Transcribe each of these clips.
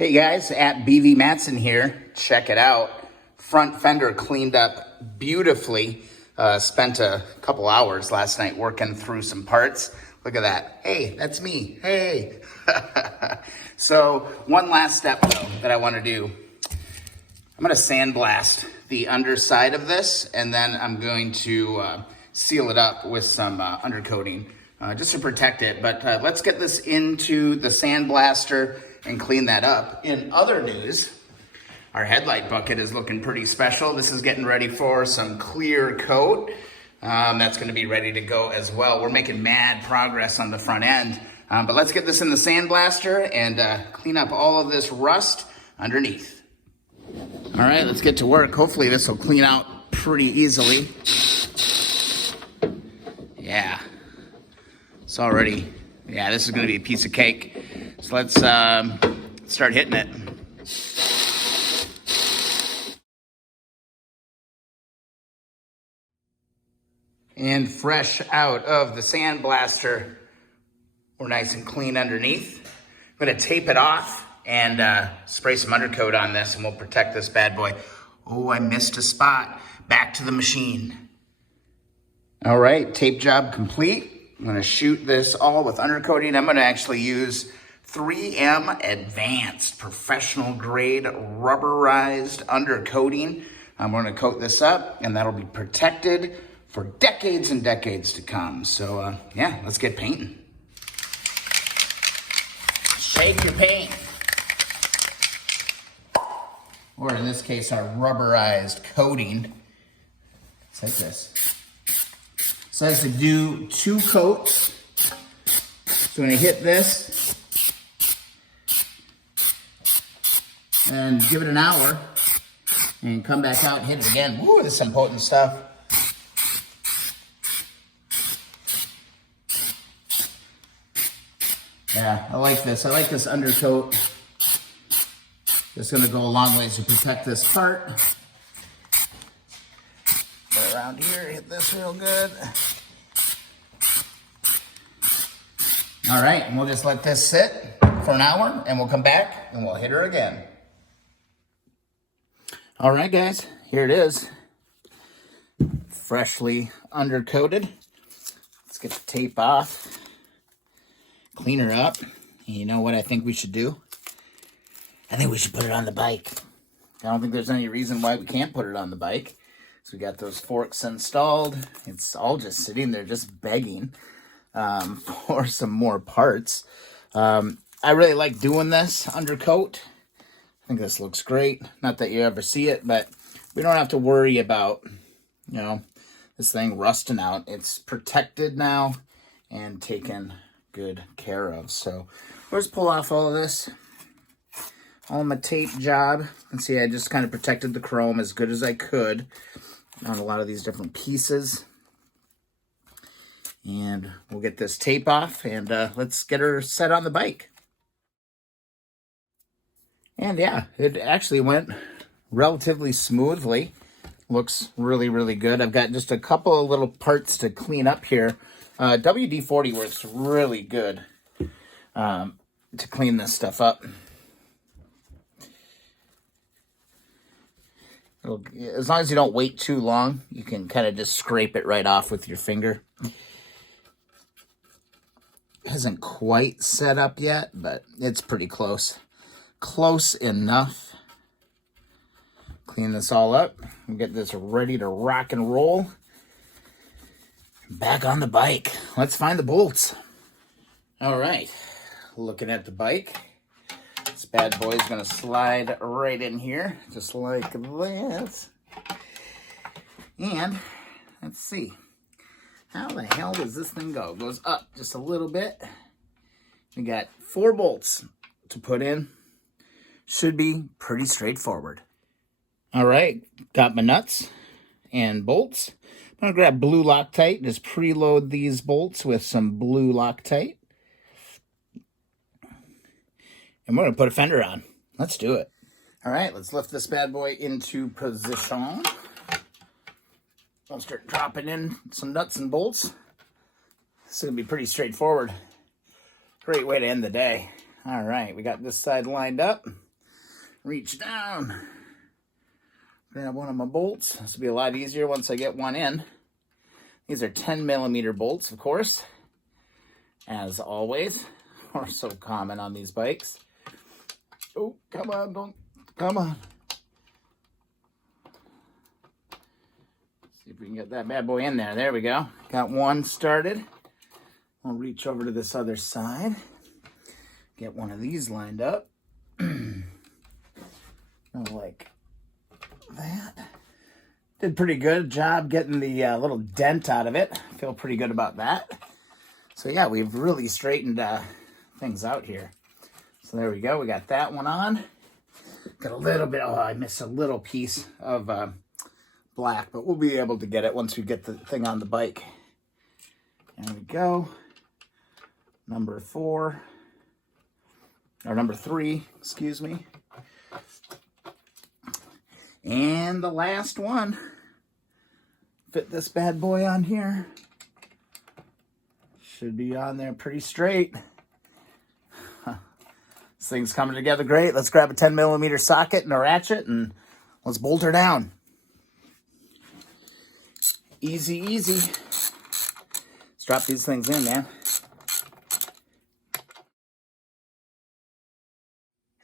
Hey guys, at BV Matson here. Check it out. Front fender cleaned up beautifully. Spent a couple hours last night working through some parts. Look at that. Hey, that's me. Hey. So one last step though that I want to do. I'm going to sandblast the underside of this, and then I'm going to seal it up with some undercoating just to protect it. But let's get this into the sandblaster and clean that up. In other news, our headlight bucket is looking pretty special. This is getting ready for some clear coat. That's going to be ready to go as well. We're making mad progress on the front end. But let's get this in the sandblaster and clean up all of this rust underneath. All right, let's get to work. Hopefully this will clean out pretty easily. Yeah, it's already, this is going to be a piece of cake. So let's start hitting it. And fresh out of the sandblaster, we're nice and clean underneath. I'm going to tape it off and spray some undercoat on this, and we'll protect this bad boy. Oh, I missed a spot. Back to the machine. All right, tape job complete. I'm going to shoot this all with undercoating. I'm going to actually use 3M Advanced professional grade rubberized undercoating. I'm going to coat this up, and that'll be protected for decades and decades to come. So yeah, let's get painting. Shake your paint. Or in this case, our rubberized coating. It's like this. It says to do 2 coats. So when I hit this, and give it an hour, and come back out and hit it again. Woo, this is some potent stuff. Yeah, I like this. I like this undercoat. It's gonna go a long ways to protect this part. Go around here, hit this real good. All right, and we'll just let this sit for an hour, and we'll come back and we'll hit her again. All right, guys, here it is. Freshly undercoated. Let's get the tape off. Clean her up. And you know what I think we should do? I think we should put it on the bike. I don't think there's any reason why we can't put it on the bike. So we got those forks installed. It's all just sitting there, just begging for some more parts. I really like doing this undercoat. I think this looks great. Not that you ever see it, but we don't have to worry about, this thing rusting out. It's protected now and taken good care of. So we'll just pull off all of this. All my tape job. And see, I just kind of protected the chrome as good as I could on a lot of these different pieces. And we'll get this tape off and let's get her set on the bike. And yeah, it actually went relatively smoothly. Looks really, really good. I've got just a couple of little parts to clean up here. WD-40 works really good to clean this stuff up. As long as you don't wait too long, you can kind of just scrape it right off with your finger. It hasn't quite set up yet, but it's pretty close. Close enough. Clean this all up and get this ready to rock and roll. Back on the bike. Let's find the bolts. All right, looking at the bike. This bad boy is going to slide right in here, just like this. And let's see. How the hell does this thing go? It goes up just a little bit. We got 4 bolts to put in. Should be pretty straightforward. All right, got my nuts and bolts. I'm going to grab blue Loctite, just preload these bolts with some blue Loctite. And we're going to put a fender on. Let's do it. All right, let's lift this bad boy into position. I'll start dropping in some nuts and bolts. This is going to be pretty straightforward. Great way to end the day. All right, we got this side lined up. reach down, grab one of my bolts. This will be a lot easier once I get one in. These are 10mm bolts, of course, as always, or so common on these bikes. Oh, come on, come on. See if we can get that bad boy in there. There we go. Got one started. I'll reach over to this other side. Get one of these lined up. Like that. Did pretty good job getting the little dent out of it. Feel pretty good about that. So yeah, we've really straightened things out here. So there we go. We got that one on. Got a little bit, oh, I missed a little piece of black, but we'll be able to get it once we get the thing on the bike. There we go. Number 4, or number 3, excuse me. And the last one. Fit this bad boy on here. Should be on there pretty straight. This thing's coming together great. Let's grab a 10mm socket and a ratchet and let's bolt her down. Easy, easy. Let's drop these things in, man.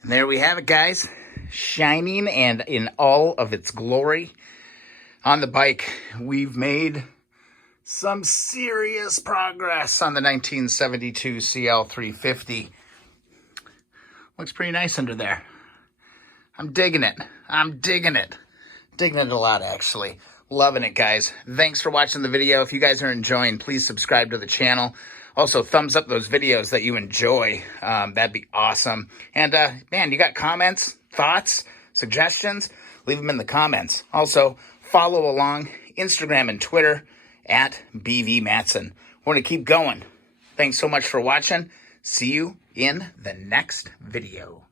And there we have it, guys. Shining and in all of its glory. On the bike, we've made some serious progress on the 1972 CL350. Looks pretty nice under there. I'm digging it. I'm digging it. Digging it a lot, actually. Loving it, guys. Thanks for watching the video. If you guys are enjoying, please subscribe to the channel. Also, thumbs up those videos that you enjoy. That'd be awesome. And, man, you got comments, thoughts, suggestions? Leave them in the comments. Also, follow along Instagram and Twitter at BV Matson. We're going to keep going. Thanks so much for watching. See you in the next video.